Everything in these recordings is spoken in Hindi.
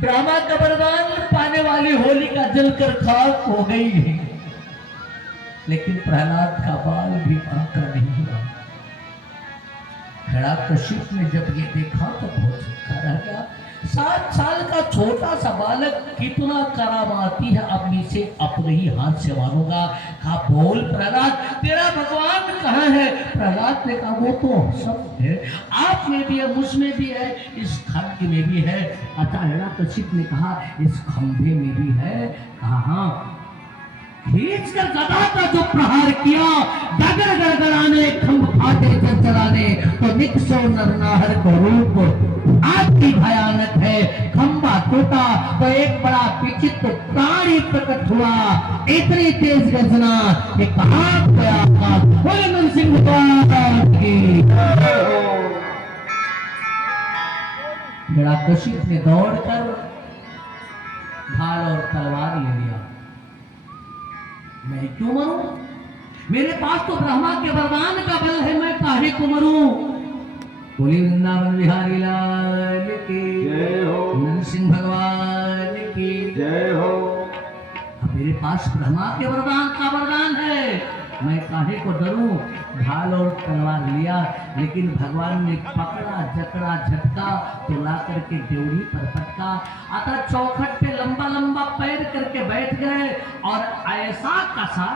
ब्रह्मा का वरदान पाने वाली होलिका जलकर खाक हो गई है, लेकिन प्रहलाद का बाल भी अंका नहीं हुआ। हिरण्यकशिपु ने जब ये देखा तो बहुत भूखा रह गया। 7 साल का छोटा सा बालक कितना करामाती है, अब इसे अपने ही हाथ से मारूंगा। कहा बोल प्रहलाद, तेरा भगवान कहाँ है? प्रहलाद ने कहा वो तो सब है, आप में भी है, मुझ में भी है, इस खड्ग में भी है। अतः हिरण्यकशिपु ने कहा इस खंभे में भी है। कहा हाँ। खींच कर गदा का जो प्रहार किया, गगर गड़गड़ाने खंभ फाटे चरचराने, तो निकसो नरनाहर को रूप आपकी भयानक है। खंभा टूटा तो एक बड़ा विचित्र प्राणी प्रकट हुआ, इतनी तेज गर्जना कि कहाँ गया आकाश। बोले नरसिंह भगवान की। हिरण्यकशिपु ने दौड़कर ढाल और तलवार ले लिया। मैं क्यों मरूं? मेरे पास तो ब्रह्मा के वरदान का बल है, मैं काहे को मरूं? बोली वृंदावन बिहारी लाल की जय हो, नरसिंह भगवान की जय हो। अब मेरे पास ब्रह्मा के वरदान का वरदान है, मैं काहे को डरूं? ढाल और तलवार लिया, लेकिन भगवान ने पकड़ा जकड़ा झटका तो ला करके ड्योढ़ी पर पटका। अतः चौखट पे लंबा लंबा पैर करके बैठ गए और ऐसा कसा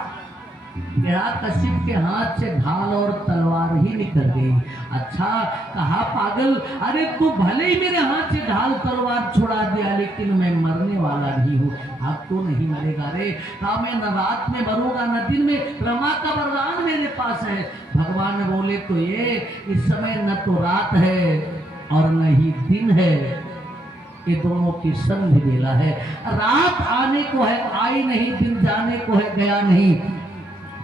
हिरण्यकशिपु के हाथ से ढाल और तलवार ही निकल गई। अच्छा कहा पागल, अरे तू भले ही मेरे हाथ से ढाल तलवार छुड़ा दिया, लेकिन मैं मरने वाला नहीं हूँ। अब तो नहीं मरेगा रे। कहा मैं न रात में मरूंगा न दिन में, ब्रह्मा का वरदान मेरे पास है। भगवान बोले तो ये इस समय न तो रात है और न ही दिन है, ये दोनों की संधि बेला है। रात आने को है आई नहीं, दिन जाने को है गया नहीं,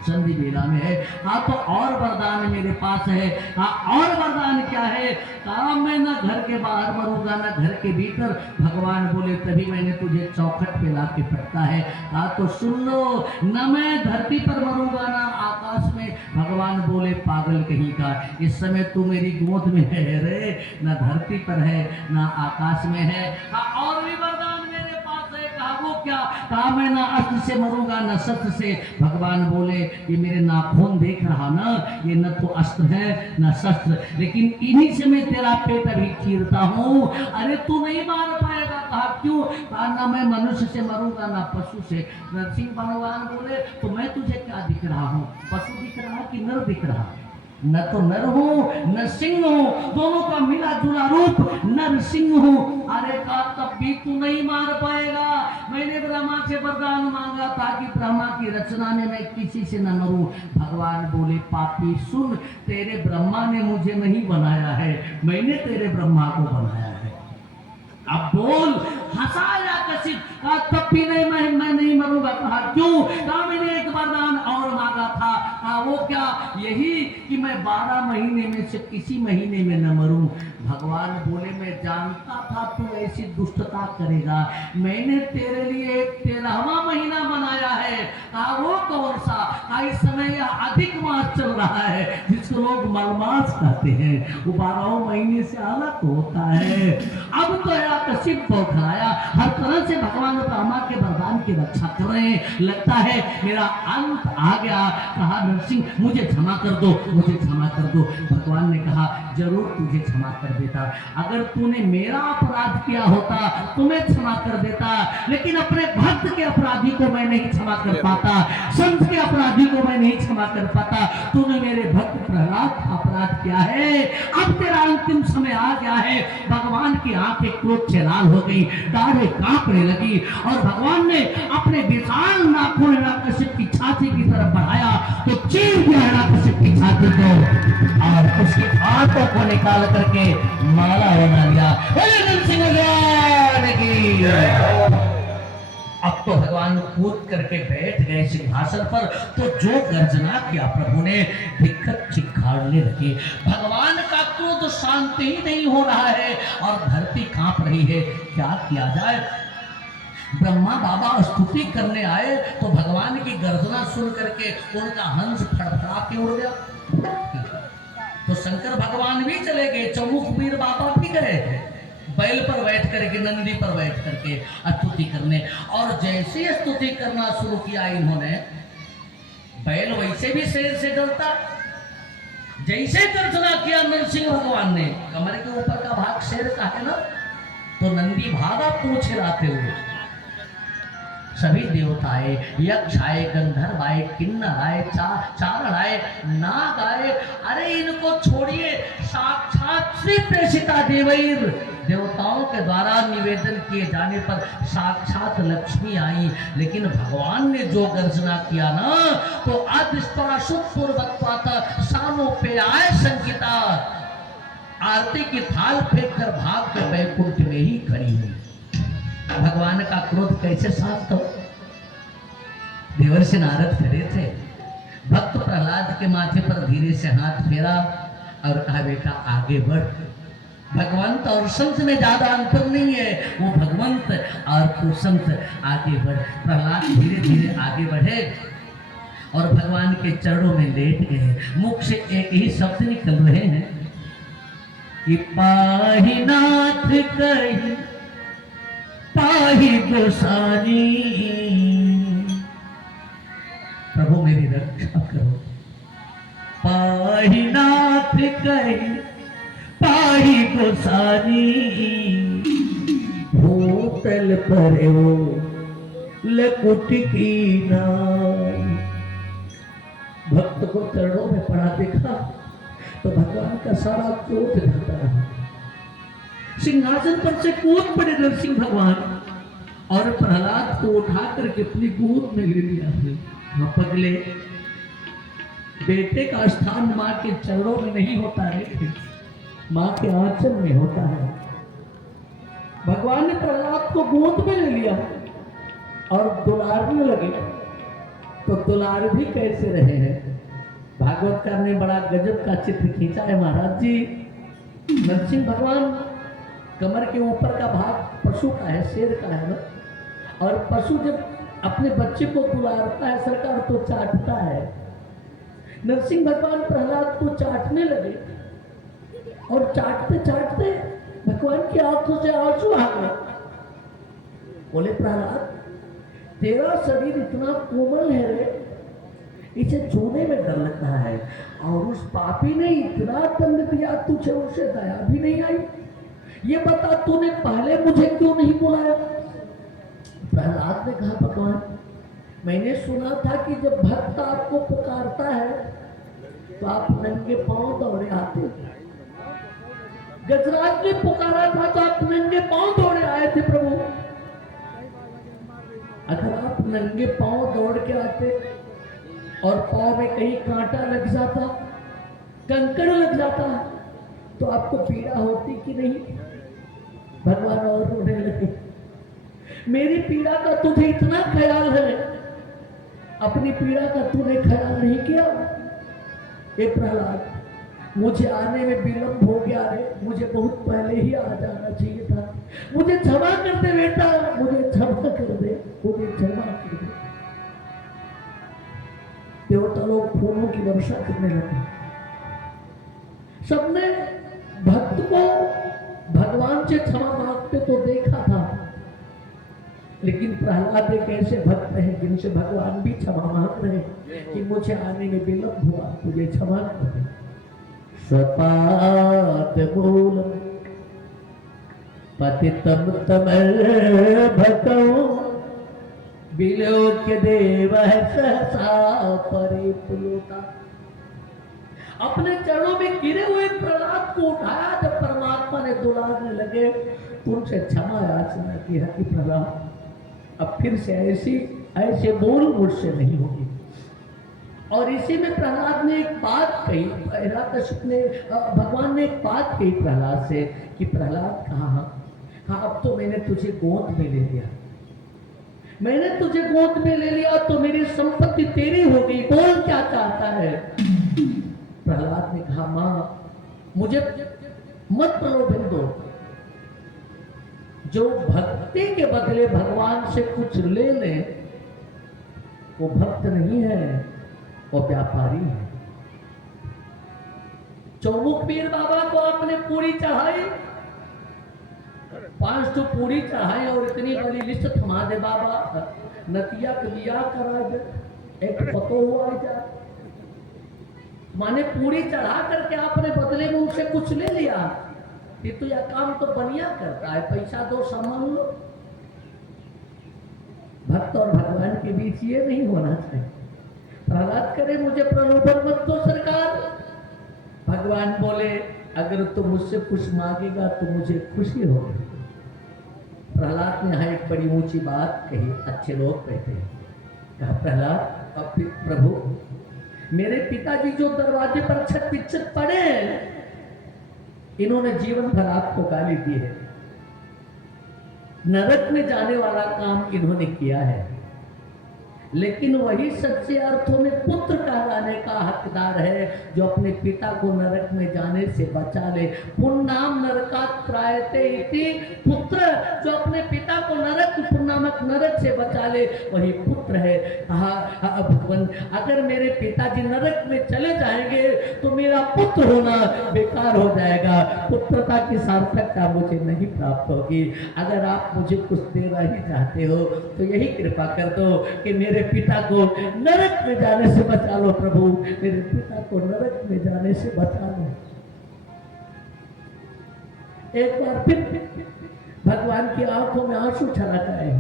संधि बेला में है। हाँ तो और वरदान मेरे पास है। हाँ और वरदान क्या है? कहा मैं न घर के बाहर मरूंगा न घर के भीतर। भगवान बोले तभी मैंने तुझे चौखट पे ला के पटका है। कहा तो सुन लो, न मैं धरती पर मरूंगा न आकाश में। भगवान बोले पागल कहीं का, इस समय तू मेरी गोद में है रे, न धरती पर है न आकाश में है। हाँ और भी वरदान मेरे पास है। कहा वो क्या? कहा मैं न अस्त्र से मरूंगा न शस्त्र से। भगवान बोले ये मेरे नाखून देख रहा ना, ये न तो अस्त्र है न शस्त्र, लेकिन इन्हीं से मैं तेरा पेट अभी चीरता हूँ। अरे तू नहीं मार पाएगा। कहा क्यों? कहा ना मैं मनुष्य से मरूंगा ना पशु से। नरसिंह भगवान बोले तो मैं तुझे क्या दिख रहा हूँ? पशु दिख रहा कि नर दिख रहा? न तो नर हूँ न सिंह हूँ, दोनों का मिला जुला रूप नर सिंह हूँ। अरे कहा तब भी तू नहीं मार पाएगा। मैंने ब्रह्मा से वरदान मांगा था कि ब्रह्मा की रचना में मैं किसी से न मरूं। भगवान बोले पापी सुन, तेरे ब्रह्मा ने मुझे नहीं बनाया है, मैंने तेरे ब्रह्मा को बनाया है। अब बोल। हंसाया कशिप। कहा तब भी नहीं, मैं नहीं मरूंगा। कहा क्यों? कहा मैंने एक वरदान और मांगा था। कहा वो क्या? यही कि मैं 12 महीने में से किसी महीने में न मरूं। भगवान बोले मैं जानता था तू ऐसी दुष्टता करेगा, मैंने तेरे लिए 13वां महीना बनाया है। कहा वो कौन सा? कहा इस समय यह अधिक मास चल रहा है जिसको लोग मलमास कहते हैं, वो 12 महीने से अलग होता है। अब तो कशिप बौखलाया, हर तरह से भगवान ब्रह्मा के वरदान की रक्षा कर रहे हैं। लगता है मेरा अंत आ गया। कहा नरसिंह मुझे क्षमा कर दो, मुझे क्षमा कर दो। भगवान ने कहा जरूर तुझे क्षमा कर देता, अगर तूने मेरा अपराध किया होता तुम्हें क्षमा कर देता, लेकिन अपने भक्त के अपराधी को मैं नहीं क्षमा कर पाता, संत के अपराधी को मैं नहीं क्षमा कर पाता। तूने मेरे भक्त प्रहलाद का अपराध किया है, अब तेरा अंतिम समय आ गया है। भगवान की आंखें क्रोध से लाल हो गई, दाढ़ें कांपने लगी और भगवान ने अपने विशाल नाखून हिरण्यकशिप की छाती की तरफ बढ़ाया तो चीर दिया हिरण्यकशिप की छाती को और उसकी आंखों को निकाल करके माला बना लिया। नरसिंह भगवान की। अब तो भगवान कूद करके बैठ गए सिंहासन पर, तो जो गर्जना किया प्रभु ने दिक्कत चिखाड़ने लगे। भगवान का क्रोध शांति ही नहीं हो रहा है और धरती कांप रही है। क्या किया जाए? ब्रह्मा बाबा स्तुति करने आए तो भगवान की गर्जना सुन करके उनका हंस फड़फड़ा के उड़ गया। तो शंकर भगवान भी चले गए, चौमुख वीर बाबा भी गए बैल पर बैठ करके, नंदी पर बैठ करके स्तुति करने। और जैसे स्तुति करना शुरू किया इन्होंने, बैल वैसे भी शेर से डरता। जैसे गर्जना किया नरसिंह भगवान ने, कमर के ऊपर का भाग शेर का है ना, तो नंदी भागा पूंछ हिलाते हुए। सभी देवता आए, यक्ष आए, गंधर्व आए, किन्नर आए, चारण आए, नाग आए। अरे इनको छोड़िए, साक्षात श्री प्रेषिता देवैर देवताओं के द्वारा निवेदन किए जाने पर साक्षात लक्ष्मी आई। लेकिन भगवान ने जो गर्जना किया ना, तो अदृष्टाशुपूर्वक सामों आए संगीता, आरती की थाल फेंक कर भाग के वैकुंठ में ही खड़ी हुई। भगवान का क्रोध कैसे शांत हो? देवर्षि नारद खड़े थे, भक्त प्रहलाद के माथे पर धीरे से हाथ फेरा और कहा बेटा आगे बढ़। भगवंत और संत में ज्यादा अंतर नहीं है, वो भगवंत और तो संत आगे बढ़। प्रहलाद धीरे धीरे आगे बढ़े और भगवान के चरणों में लेट गए। मुख से एक ही शब्द निकल रहे हैं कि पाहि नाथ कही पाहि गोसाई, प्रभु मेरी रक्षा करो। पाहि नाथ कही पाहि गोसाई, भूतल पर हो लकुट की नाई। भक्त को चरणों में पड़ा देखा तो भगवान का सारा क्रोध ढलता रहा। सिंहासन पर से कूद पड़े नरसिंह भगवान और प्रहलाद को उठा करके अपनी गोद में ले लिया। पगले, बेटे का स्थान माँ के चरणों में नहीं होता है, माँ के आंचल में होता है। भगवान ने प्रहलाद को गोद में ले लिया और दुलारने लगे। तो दुलार भी कैसे रहे हैं? भागवतकार ने बड़ा गजब का चित्र खींचा है महाराज जी। नरसिंह भगवान कमर के ऊपर का भाग पशु का है, शेर का है ना, और पशु जब अपने बच्चे को दुलारता है सरकार तो चाटता है। नरसिंह भगवान प्रहलाद को चाटने लगे और चाटते चाटते भगवान की आंखों से आंसू आ गए। बोले प्रहलाद तेरा शरीर इतना कोमल है रे, इसे छूने में डर लगता है, और उस पापी ने इतना दंड दिया, तुझे उसे दया भी नहीं आई। ये बता तूने पहले मुझे क्यों नहीं बुलाया? प्रहलाद ने कहा भगवान मैंने सुना था कि जब भक्त आपको पुकारता है तो आप नंगे पांव दौड़े आते। गजराज ने पुकारा था तो आप नंगे पांव दौड़े आए थे प्रभु। अगर आप नंगे पांव दौड़ के आते और पांव में कहीं कांटा लग जाता, कंकड़ लग जाता, तो आपको पीड़ा होती कि नहीं? भगवान और रोने लगे। मेरी पीड़ा का तुझे इतना ख्याल है, अपनी पीड़ा का तूने ख्याल नहीं किया। हे प्रहलाद मुझे आने में विलंब हो गया है, मुझे बहुत पहले ही आ जाना चाहिए था। मुझे क्षमा कर दे बेटा, मुझे क्षमा कर दे, मुझे क्षमा कर दे। देवता लोग फूलों की वर्षा करने लगे। सबने भक्त को भगवान से क्षमा मांगते तो देखा था, लेकिन प्रहलाद एक ऐसे भक्त हैं जिनसे भगवान भी क्षमा मांग रहे कि मुझे आने में विलंब हुआ, तुझे क्षमा करें। स्वपाद मूलम पतितम तमर्भकौ विलोक्य देव सहसा परिप्लुता। अपने चरणों में गिरे हुए प्रहलाद को उठाया। जब परमात्मा ने दुलारने लगे तो उनसे क्षमा याचना किया कि प्रहलाद अब फिर से ऐसे बोल मुझसे नहीं होगी। और इसी में प्रहलाद ने एक बात कही, हिरण्यकश्यप ने भगवान ने एक बात कही प्रहलाद से कि प्रहलाद कहा अब तो मैंने तुझे गोद में ले लिया, मैंने तुझे गोद में ले लिया तो मेरी संपत्ति तेरी हो गई, बोल क्या चाहता है। प्रहलाद ने कहा मां मुझे मत प्रलोभन दो, जो भक्ति के बदले भगवान से कुछ ले ले वो भक्त नहीं है, वो व्यापारी है। चौमुख पीर बाबा को आपने पूरी चढ़ाई, 5 पूरी चढ़ाई और इतनी बड़ी लिस्ट थमा दे बाबा, नतिया के बिया करा दे, एक पतो हुआ जा माने पूरी चढ़ा करके आपने बदले में उनसे कुछ ले लिया। ये तो यह काम तो बढ़िया करता है, पैसा दो सामान लो। भक्त और भगवान के बीच ये नहीं होना चाहिए। प्रहलाद करे मुझे प्रलोभन मत दो सरकार। भगवान बोले अगर तू मुझसे कुछ मांगेगा तो मुझे खुशी होगी। प्रहलाद ने यहाँ एक बड़ी ऊंची बात कही, अच्छे लोग कहते हैं, कहा प्रहलाद अब प्रभु मेरे पिताजी जो दरवाजे पर छत पिछत पड़े इन्होंने जीवन भर आपको गाली दी है, नरक में जाने वाला काम इन्होंने किया है, लेकिन वही सच्चे अर्थों में पुत्र कहलाने का हकदार है जो अपने पिता को नरक में जाने से बचा ले। पुण्णाम नरकात् त्रायते इति, पुत्र जो अपने पिता को पुण्णामक नरक से बचा ले वही पुत्र है। कहा भगवान अगर मेरे पिताजी नरक में चले जाएंगे तो मेरा पुत्र होना बेकार हो जाएगा, पुत्रता की सार्थकता मुझे नहीं प्राप्त होगी। अगर आप मुझे कुछ देना ही चाहते हो तो यही कृपा कर दो कि मेरे पिता को नरक में जाने से बचा लो प्रभु, मेरे पिता को नरक में जाने से बचा लो। एक बार फिर भगवान की आंखों में आंसू छलक आए।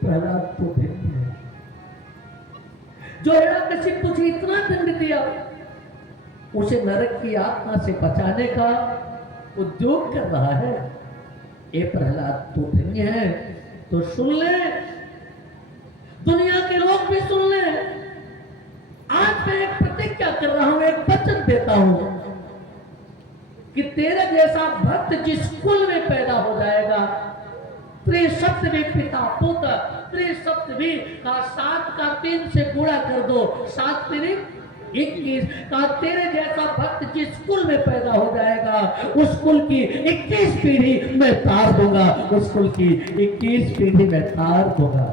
प्रहलाद तो फिर जो हिरण्यकश्यप तुझे इतना दंड दिया उसे नरक की आत्मा से बचाने का उद्योग कर रहा है। ये प्रहलाद तो धन्य है, तो सुन ले, दुनिया के लोग भी सुन ले। आज मैं एक प्रतिज्ञा कर रहा हूं, एक वचन देता हूं कि तेरे जैसा भक्त जिस कुल में पैदा हो जाएगा, त्रिशब्द पिता पुत्र, त्रिशब्द का 7 का 3 से गुणा कर दो, 7 3 21 का तेरे जैसा भक्त जिस कुल में पैदा हो जाएगा उस कुल की 21 पीढ़ी मैं तार दूंगा, उस कुल की 21 पीढ़ी मैं तार दूंगा।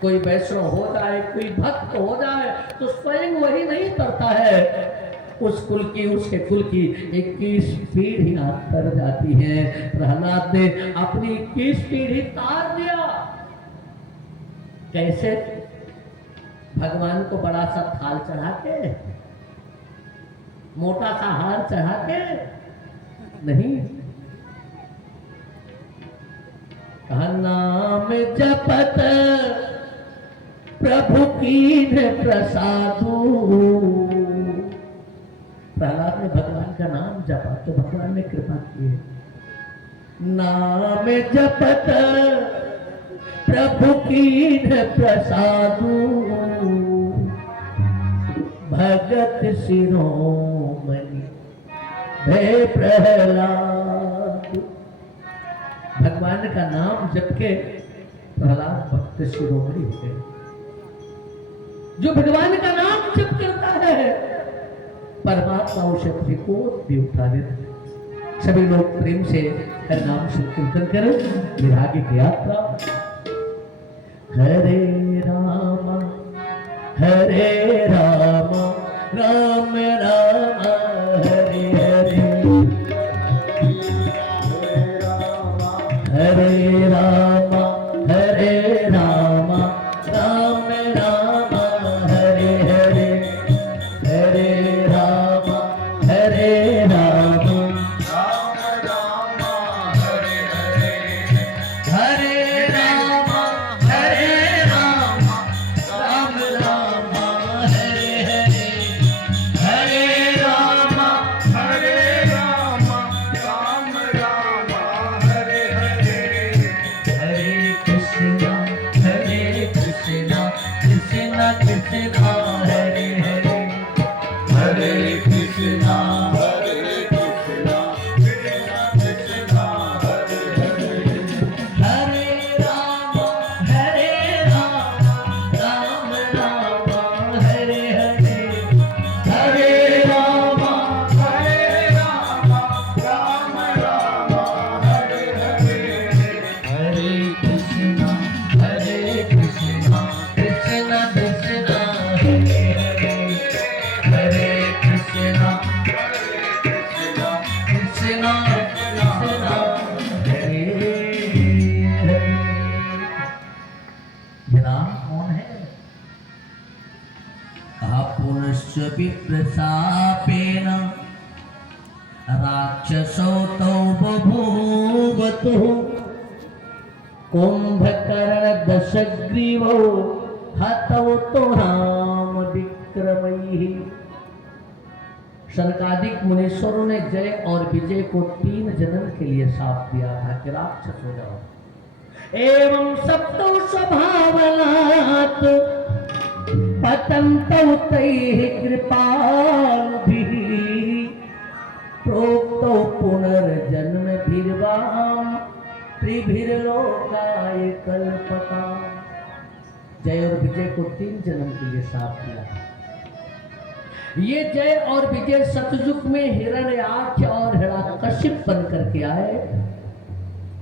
कोई वैष्णव हो जाए, कोई भक्त हो जाए तो स्वयं वही नहीं करता है, उस कुल की, उसके कुल की 21 पीढ़ियां तर जाती हैं। प्रहलाद ने अपनी 21 पीढ़ी तार दिया। कैसे? भगवान को बड़ा सा थाल चढ़ा के, मोटा सा हार चढ़ा के नहीं, नाम जपत प्रभु की प्रसादू। प्रहलाद ने भगवान का नाम जपा तो भगवान ने कृपा की। नाम जपत प्रभु की प्रसादू, भगत शिरोमणि भय प्रहलाद। भगवान का नाम जप के प्रहलाद भक्त शिरोमणि हो गए। जो भगवान का नाम जप करता है परमात्मा उसे अपनी गोद भी उठा लेते। सभी लोग प्रेम से हर नाम संकीर्तन करो। विरागी की यात्रा। हरे राम हरे राम राम राम हरे हरे हरे राम हरे राम राम राम हरे हरे हरे राम हरे राम हरे राम हरे राम राम राम हरे हरे हरे राम हरे राम राम राम हरे हरे हरे कृष्णा कृष्णा कृष्णा हरे हरे हरे कृष्णा कृष्णा कृष्णा हरे हरे हरे राम राम राम हरे हरे हरे राम राम राम हरे हरे हरे कृष्णा कृष्णा कृष्णा हरे हरे हरे कृष्णा कृष्णा कृष्णा हरे हरे। ये राम कौन है? कहा पुनश्च विप्रशापेन राक्षसौ तौ बभूवतु कुंभकर्ण दशग्रीवो हतौ तो राम विक्रमैः। शनकादिक मुनीश्वरों ने जय और विजय को 3 जन्म के लिए शाप दिया था कि राक्षस हो जाओ। एवं सप्तौ स्वभावनात् पतन्तौ तैः कृपालुभिः प्रोक्तौ पुनर्जन्मभिर्वां त्रिभिर्लोकाय कल्पताम्। जय और विजय को 3 जन्म के लिए शाप दिया। ये जय और विजय सतयुग में हिरण्याक्ष और हिरण्यकशिप बन करके आए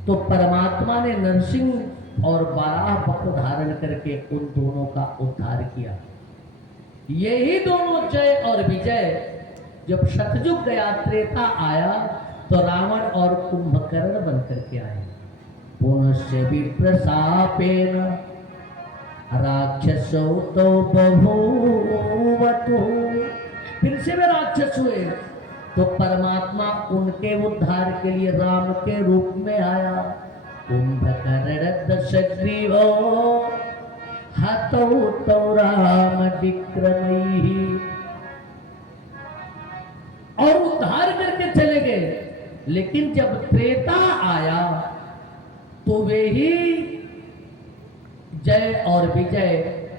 तो परमात्मा ने नरसिंह और बाराह वक्र धारण करके उन दोनों का उद्धार किया। यही दोनों जय और विजय जब सतयुग गया, त्रेता आया तो रावण और कुंभकर्ण बन करके आए। पुनश्च विप्रशापेन राक्षसौ तो बभूवतु। फिर से वे राक्षस हुए तो परमात्मा उनके उद्धार के लिए राम के रूप में आया। कुंभकर्ण दशग्रीवो हतौ तो राम विक्रमैः। और उद्धार करके चले गए। लेकिन जब त्रेता आया तो वे ही जय और विजय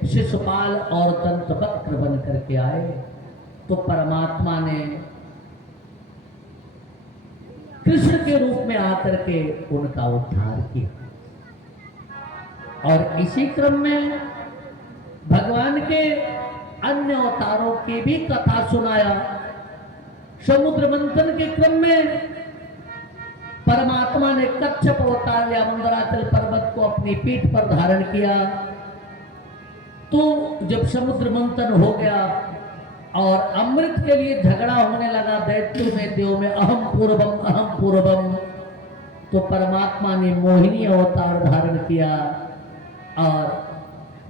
शिशुपाल और दंतवक्र बन करके आए तो परमात्मा ने कृष्ण के रूप में आकर के उनका उद्धार किया। और इसी क्रम में भगवान के अन्य अवतारों की भी कथा सुनाया। समुद्र मंथन के क्रम में परमात्मा ने कच्छप अवतार या मंदराचल पर्वत को अपनी पीठ पर धारण किया। तो जब समुद्र मंथन हो गया और अमृत के लिए झगड़ा होने लगा दैत्यों में देव में अहम पूर्वम, तो परमात्मा ने मोहिनी अवतार धारण किया। और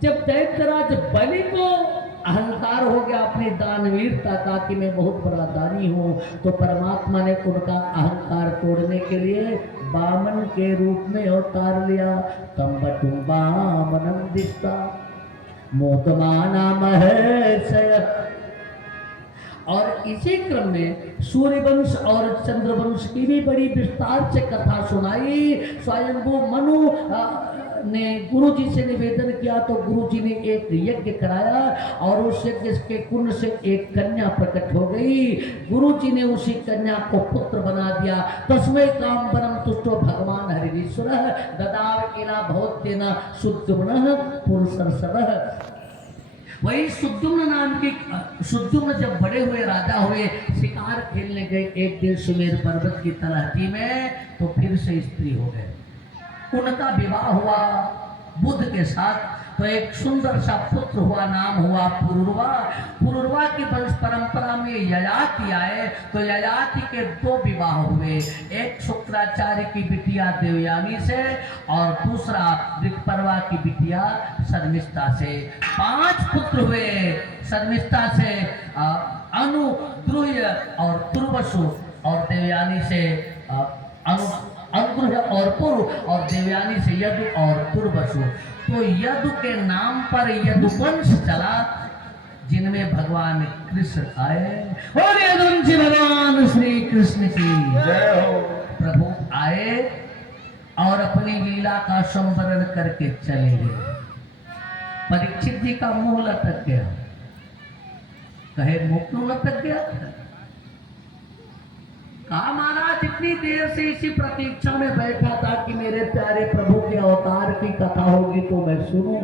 जब दैत्यराज बलि को अहंकार हो गया अपनी दानवीरता का कि मैं बहुत बड़ा दानी हूं, तो परमात्मा ने उनका अहंकार तोड़ने के लिए वामन के रूप में अवतार लिया। तम बटु वामनम दिष्टा मोदमाना महर्षय। और इसी क्रम में सूर्यवंश और चंद्रवंश की भी बड़ी विस्तार से कथा सुनाई। स्वयंभू मनु ने गुरु जी से निवेदन किया तो गुरु जी ने एक यज्ञ कराया और उस यज्ञ के कुंड से एक कन्या प्रकट हो गई। गुरु जी ने उसी कन्या को पुत्र बना दिया। तस्मै काम परम तुष्टो भगवान हरिश्वर ददाव केला भवत्येन सुद्युम्नः पुरुषर्षभः। वही सुद्युम्न नाम की सुद्युम्न जब बड़े हुए राजा हुए, शिकार खेलने गए एक दिन सुमेर पर्वत की तलहटी में, तो फिर से स्त्री हो गए। उनका विवाह हुआ। बुद्ध के साथ। तो एक सुंदर सा पुत्र हुआ, नाम हुआ पुरुरवा। पुरुरवा की वंश परंपरा में ययाति आए, तो ययाति के 2 विवाह हुए, एक शुक्राचार्य की बिटिया देवयानी से और दूसरा विप्रवा की बिटिया शर्मिष्ठा से। 5 पुत्र हुए शर्मिष्ठा से, अनु, द्रुह्य और तुर्वसु, और देवयानी से अनुग्रह और पुरु, और देवयानी से यदु और तुर्वसु। तो यदु के नाम पर यदुवंश चला, जिनमें भगवान कृष्ण आए। और यदुवंशी भगवान श्री कृष्ण की जय हो। प्रभु आए और अपनी लीला का संवरण करके चले गए। परीक्षित जी का मुंह लटक गया। कहे मुंह क्यों लटक गया? कहा महाराज इतनी देर से इसी प्रतीक्षा में बैठा था कि मेरे प्यारे प्रभु के अवतार की कथा होगी तो मैं सुनूंगा।